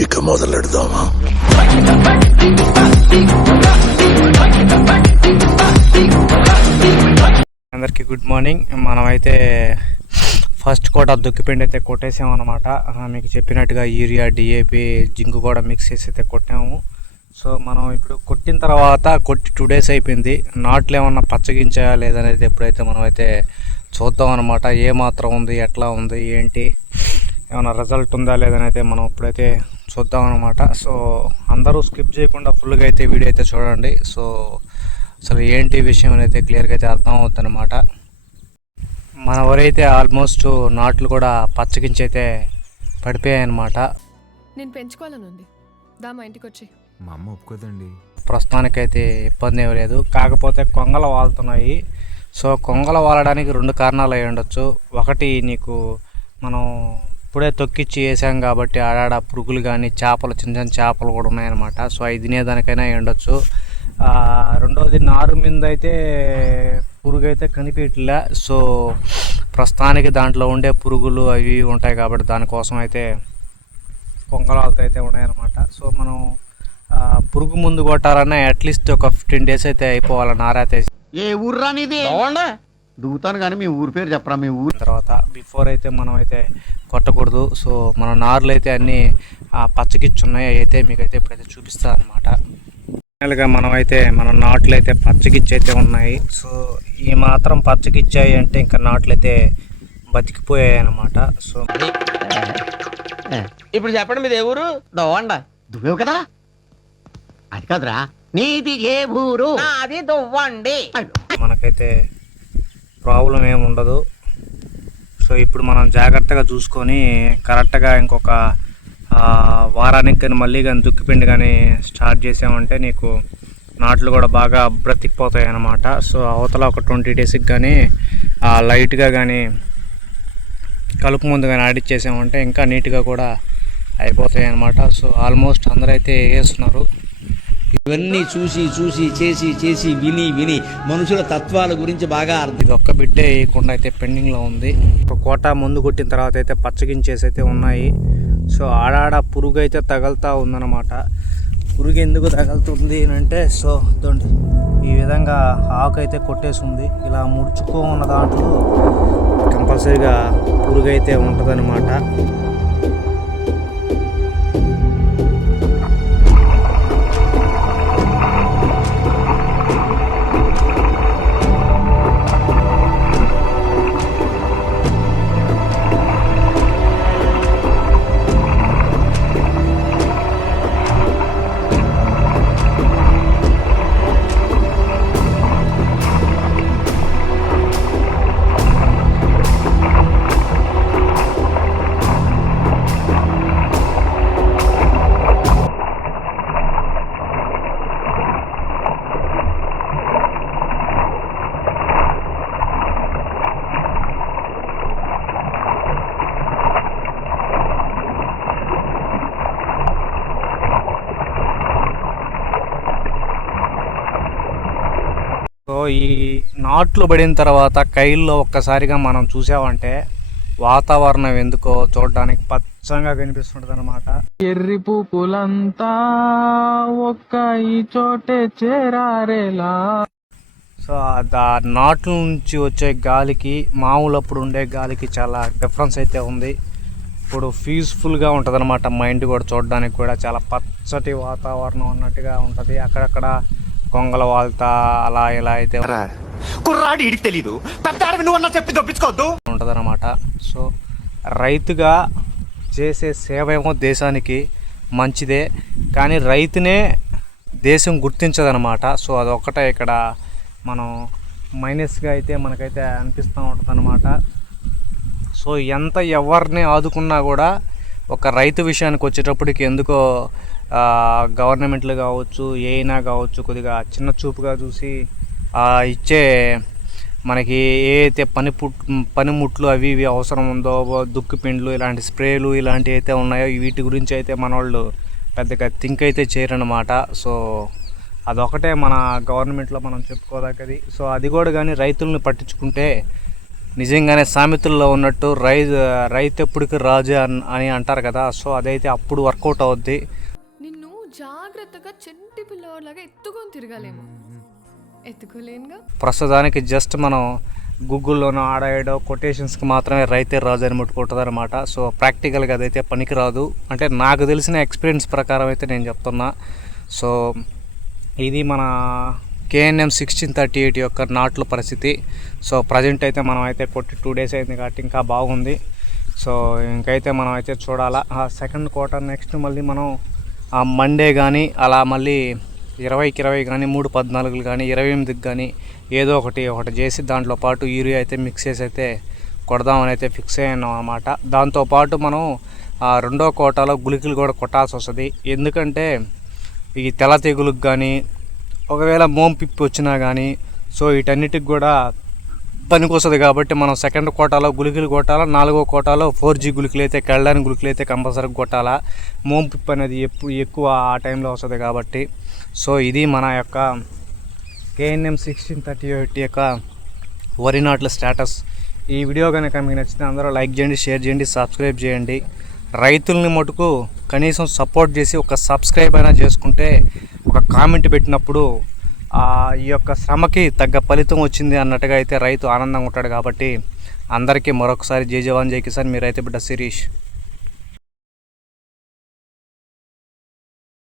ఇక మొదలెడదామా? అందరికీ good morning. మనమైతే ఫస్ట్ కోట దుక్కిపిండి అయితే కొట్టేసాము అనమాట. మీకు చెప్పినట్టుగా యూరియా, డిఏపి, జింక్ కూడా మిక్స్ చేసి అయితే కొట్టాము. సో మనం ఇప్పుడు కొట్టిన తర్వాత 2 days అయిపోయింది. నాట్లు ఏమన్నా పచ్చగించాయా లేదనేది ఎప్పుడైతే మనమైతే చూద్దాం అనమాట. ఏ మాత్రం ఉంది, ఎట్లా ఉంది, ఏంటి, ఏమైనా రిజల్ట్ ఉందా లేదని అయితే మనం ఇప్పుడైతే చూద్దాం అనమాట. సో అందరూ స్కిప్ చేయకుండా ఫుల్గా అయితే వీడియో అయితే చూడండి. సో అసలు ఏంటి విషయం అయితే క్లియర్గా అయితే అర్థం అవుతుందన్నమాట. మన వరైతే ఆల్మోస్ట్ నాట్లు కూడా పచ్చగించి అయితే పడిపోయాయి అనమాట. నేను పెంచుకోవాలని ఉంది. దా మా ఇంటికి వచ్చి. మా అమ్మ ఒప్పుకోదండి. ప్రస్తుతానికైతే ఇబ్బంది ఏమి లేదు, కాకపోతే కొంగలు వాళ్తున్నాయి. సో కొంగలు వాలడానికి 2 కారణాలు అయి ఉండొచ్చు. ఒకటి, నీకు మనం ఇప్పుడే తొక్కిచ్చి వేసాం కాబట్టి ఆడాడ పురుగులు కానీ చేపలు, చిన్న చిన్న చేపలు కూడా ఉన్నాయన్నమాట. సో అవి తినేదానికైనా అయి ఉండొచ్చు. రెండవది, నారు మీద అయితే పురుగు అయితే కనిపించట్లే. సో ప్రస్తుతానికి దాంట్లో ఉండే పురుగులు అవి ఉంటాయి కాబట్టి దానికోసం అయితే కొంగలాలతో అయితే ఉన్నాయన్నమాట. సో మనం పురుగు ముందు కొట్టాలన్నా అట్లీస్ట్ ఒక 15 days అయితే అయిపోవాలి నారైతే. ఏ ఊర్రా నీది? దూతాను కానీ మీ ఊరి పేరు చెప్పరా? మీ ఊరు తర్వాత బిఫోర్ అయితే మనం అయితే కొట్టకూడదు. సో మన నార్లు అయితే అన్నీ పచ్చగిచ్చున్నాయి. అయితే మీకైతే ఇప్పుడైతే చూపిస్తాను అనమాట. ఫైనల్గా మనమైతే మన నాట్లు అయితే పచ్చగిచ్చి అయితే ఉన్నాయి. సో ఈ మాత్రం పచ్చగిచ్చాయి అంటే ఇంకా నాట్లు అయితే బతికిపోయాయి అన్నమాట. సో ఇప్పుడు చెప్పండి, మీది ఏ ఊరు? దోవండ దువ్వేవు కదా? అది కాదురా, నీది ఏ ఊరు? అది దువ్వండి. మనకైతే ప్రాబ్లం ఏమి ఉండదు. సో ఇప్పుడు మనం జాగ్రత్తగా చూసుకొని కరెక్ట్గా ఇంకొక వారానికి కానీ మళ్ళీ కానీ దుక్కిపిండి కానీ స్టార్ట్ చేసామంటే నీకు నాట్లు కూడా బాగా బ్రతికిపోతాయి అన్నమాట. సో అవతల ఒక 20 daysకి కానీ లైట్గా కానీ కలుపు ముందు కానీ ఆడిచ్చేసామంటే ఇంకా నీట్గా కూడా అయిపోతాయి అన్నమాట. సో ఆల్మోస్ట్ అందరైతే వేస్తున్నారు. ఇవన్నీ చూసి చూసి చేసి చేసి విని విని మనుషుల తత్వాల గురించి బాగా అర్థం. ఇది ఒక్క బిడ్డే వేయకుండా అయితే పెండింగ్లో ఉంది. ఒక కోట ముందు కొట్టిన తర్వాత అయితే పచ్చగించేసి అయితే ఉన్నాయి. సో ఆడాడ పురుగు అయితే తగులుతూ ఉందన్నమాట. పురుగు ఎందుకు తగులుతుంది అంటే, సో చూడండి ఈ విధంగా ఆకు అయితే కొట్టేసింది. ఇలా ముడుచుకో ఉన్న దాంట్లో కంపల్సరీగా పురుగు అయితే ఉంటుందన్నమాట. సో ఈ నాట్లు పడిన తర్వాత కైల్లో ఒక్కసారిగా మనం చూసామంటే వాతావరణం ఎందుకో చూడడానికి పచ్చంగా కనిపిస్తుంటుంది అనమాట. ఎర్రి పూపులంతా ఒక్క ఈ చోటే చేరారేలా. సో ఆ నాట్ల నుంచి వచ్చే గాలికి మామూలు అప్పుడు ఉండే గాలికి చాలా డిఫరెన్స్ అయితే ఉంది. ఇప్పుడు పీస్ఫుల్గా ఉంటుంది అనమాట. మైండ్ కూడా చూడడానికి కూడా చాలా పచ్చటి వాతావరణం అన్నట్టుగా ఉంటుంది. అక్కడక్కడ కొంగల వాళ్తా అలా ఇలా అయితే తెలీదు ఉంటుంది అనమాట. సో రైతుగా చేసే సేవ ఏమో దేశానికి మంచిదే, కానీ రైతునే దేశం గుర్తించదనమాట. సో అదొక్కటే ఇక్కడ మనం మైనస్గా అయితే మనకైతే అనిపిస్తూ ఉంటుంది అనమాట. సో ఎంత ఎవరిని ఆదుకున్నా కూడా ఒక రైతు విషయానికి వచ్చేటప్పటికి ఎందుకో గవర్నమెంట్లు కావచ్చు, ఏ అయినా కావచ్చు, కొద్దిగా చిన్న చూపుగా చూసి ఇచ్చే మనకి ఏ అయితే పనిముట్లు అవి ఇవి అవసరం ఉందో, దుక్కిపిండ్లు, ఇలాంటి స్ప్రేలు ఇలాంటివి అయితే ఉన్నాయో వీటి గురించి అయితే మన వాళ్ళు పెద్దగా థింక్ అయితే చేయరన్నమాట. సో అదొకటే మన గవర్నమెంట్లో మనం చెప్పుకోదగ్గది. సో అది కూడా కానీ రైతుల్ని పట్టించుకుంటే నిజంగానే సామెతల్లో ఉన్నట్టు రైతు ఎప్పటికి రాజు అని అంటారు కదా. సో అదైతే అప్పుడు వర్కౌట్ అవుద్ది. నిన్ను జాగ్రత్తగా చెంటి పిల్లవాడిలాగా ఎత్తుకొని తిరగాలేమో. ఎత్తుకోలేనుగా. ప్రస్తుతానికి జస్ట్ మనం గూగుల్లోనో ఆడాడో కొటేషన్స్కి మాత్రమే రైతే రాజు అని ముట్టుకుంటుంది అనమాట. సో ప్రాక్టికల్గా అదైతే పనికిరాదు. అంటే నాకు తెలిసిన ఎక్స్పీరియన్స్ ప్రకారం అయితే నేను చెప్తున్నా. సో ఇది మన KNM 1638 యొక్క నాట్ల పరిస్థితి. సో ప్రజెంట్ అయితే మనం అయితే కొట్టి 2 days అయింది కాబట్టి ఇంకా బాగుంది. సో ఇంకైతే మనం అయితే చూడాలా. సెకండ్ క్వార్టర్ నెక్స్ట్ మళ్ళీ మనం మండే కానీ అలా మళ్ళీ 20కి 20 కానీ 3-14 కానీ 28కి కానీ ఏదో ఒకటి చేసి దాంట్లో పాటు యూరియా అయితే మిక్స్ చేసి అయితే కొడదామని అయితే ఫిక్స్ అయ్యాను అన్నమాట. దాంతోపాటు మనం రెండో కోటాలో గుళికలు కూడా కొట్టాల్సి వస్తుంది. ఎందుకంటే ఈ తెల్ల తెగులకు కానీ ఒకవేళ మోం పిప్పి వచ్చినా కానీ సో వీటన్నిటికి కూడా పనికి వస్తుంది. కాబట్టి మనం సెకండ్ కోటాలో గుళికలు కొట్టాలా, 4వ కోటాలో 4G గుళికలు అయితే కళ్ళని గుళికలు అయితే కంపల్సరీగా కొట్టాలా. మోం పిప్పి అనేది ఎక్కువ ఆ టైంలో వస్తుంది కాబట్టి. సో ఇది మన యొక్క KNM 1638 యొక్క వరి నాట్ల స్టేటస్. ఈ వీడియో కనుక మీకు నచ్చితే అందరూ లైక్ చేయండి, షేర్ చేయండి, సబ్స్క్రైబ్ చేయండి. రైతుల్ని మటుకు కనీసం సపోర్ట్ చేసి ఒక సబ్స్క్రైబ్ అయినా చేసుకుంటే, ఒక కామెంట్ పెట్టినప్పుడు ఈ యొక్క శ్రమకి తగ్గ ఫలితం వచ్చింది అన్నట్టుగా అయితే రైతు ఆనందంగా ఉంటాడు. కాబట్టి అందరికీ మరొకసారి జై జవాన్ జై కిసాన్. మీ రైతు బిడ్డ శిరీష్.